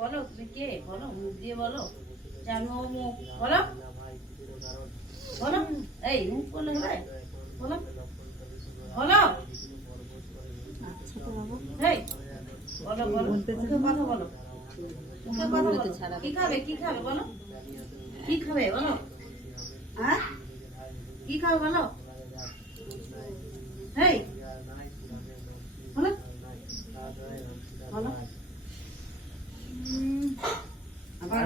বলো তুমি কে? বলো, মুখ দিয়ে বলো। জানো মুখ বলো, বলো। এই মুখ করলে হবে? বলো, বলো। এই বলো, বলো, মুখে কথা বলো, মুখে কথা বলো। কি খাবে, কি খাবে বলো, কি খাবে বলো? হ্যাঁ, কি খাবে বলো? এই বলো, বলো। আবার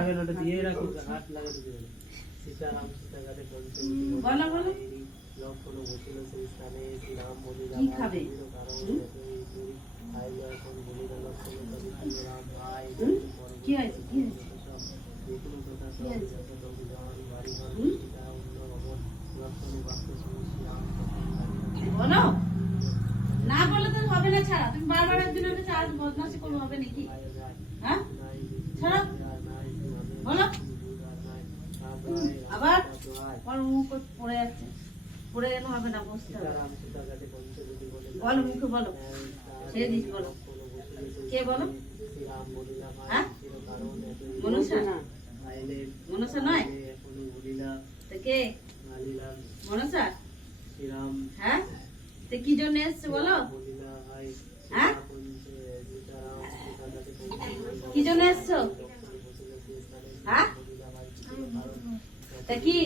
বলো, বলো। কি খাবে? কি হয়েছে, কি হয়েছে, কি হয়েছে? বলো না, বলে তো হবে না। ছাড়া তুমি বারবার একদিন আগে চার্জ বদমাশি করবো, হবে নাকি? হ্যাঁ, ছাড়া বলো। আবার মুখ পড়ে যাচ্ছে, পড়ে গেলে হবে না, বসতে হবে। বলো, মুখে বলো, ছেড়ে দিস বলো। কে বলো? হ্যাঁ, মনুষা? মনুষা নয় তো কে? মনুষা? হ্যাঁ, তো কি জন্য এসছে বলো? হ্যাঁ, কি জন্য এসছো? হ্যাঁ, তা কি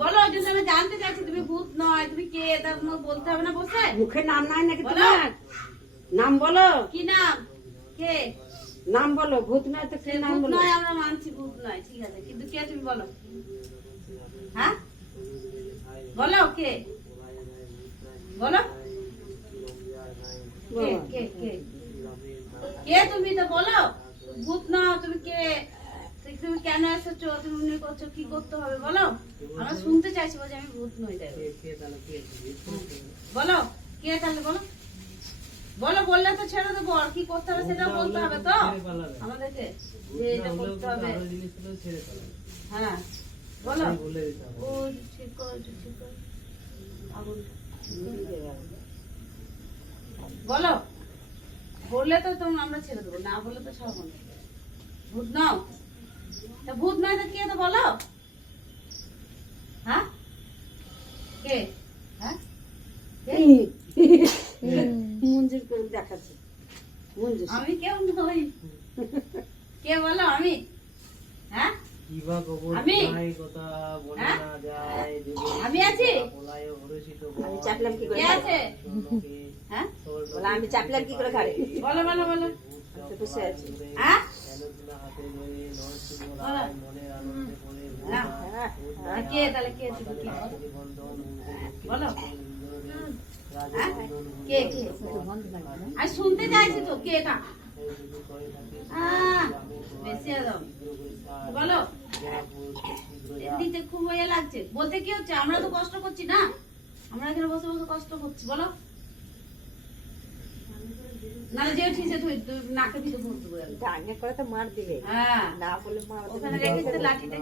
বলো? ওই জন্য আমি জানতে চাইছি, তুমি ভূত নয়, তুমি কে তা বলতে হবে না বসে? মুখে নাম নাই নাকি তোমার? নাম বলো। কি নাম? কে নাম বলো। ভূত নয় তো কে নাম ভূত বলো? নয়, আমরা মানছি ভূত নয়, ঠিক আছে, কিন্তু কে তুমি বলো? হ্যাঁ, বলো কে? বলো কে, কে, কে, কে তুমি তো বলো। ভূত নয়, তুমি কে? তুমি কেন এসেছো? তুমি মনে করছো কি করতে হবে বলো? আমরা শুনতে চাইছি, বলছি আমি ভূত নই। তাই বলো কে তাহলে বলো, বলো। বললে তো ছেড়ে দেবো, আর কি করতে হবে সেটা বলতে হবে তো আমাদেরকে, যে এটা করতে হবে। হ্যাঁ, বলো। ও ঠিক করেছো, ঠিক করেছো। আগুন বলো। বললে তো তোমরা আমরা ছেড়ে দেবো, না বললে তো ছাড়বো না। ভূত নাও, তা ভূত নয় তো কে তো বলো? হ্যাঁ, কে? হ্যাঁ, মঞ্জুর করে দেখাচ্ছে। মঞ্জুর আমি কেউ নই। কে বলো? আমি? হ্যাঁ, আমি? হ্যাঁ? আমি আছি? আমি চাপলাম কি করে? কে আছে? হ্যাঁ, বলে আমি চাপলাম কি করে ঘাড়ে? বলো, বলো, বলো। আমি তো বসে আছি। হ্যাঁ, বলো। না, তা কে তাহলে? কে তুমি? কে বলো? হ্যাঁ, কে, কে? আমি শুনতে চাইছি তো, কে টা? বেশি একদম বলো। দিতে খুব ইয়ে লাগছে, বলতে কি হচ্ছে? আমরা তো কষ্ট করছি না, আমরা এখানে বসে বসে কষ্ট করছি, বলো। নাহলে যে ঠিক আছে, তুই নাকে ভিতরে ঘুরতে বলে ডাঙে করে তো মার দিবে। হ্যাঁ, না বলে মার ওখানে রেখেছি লাঠিটা।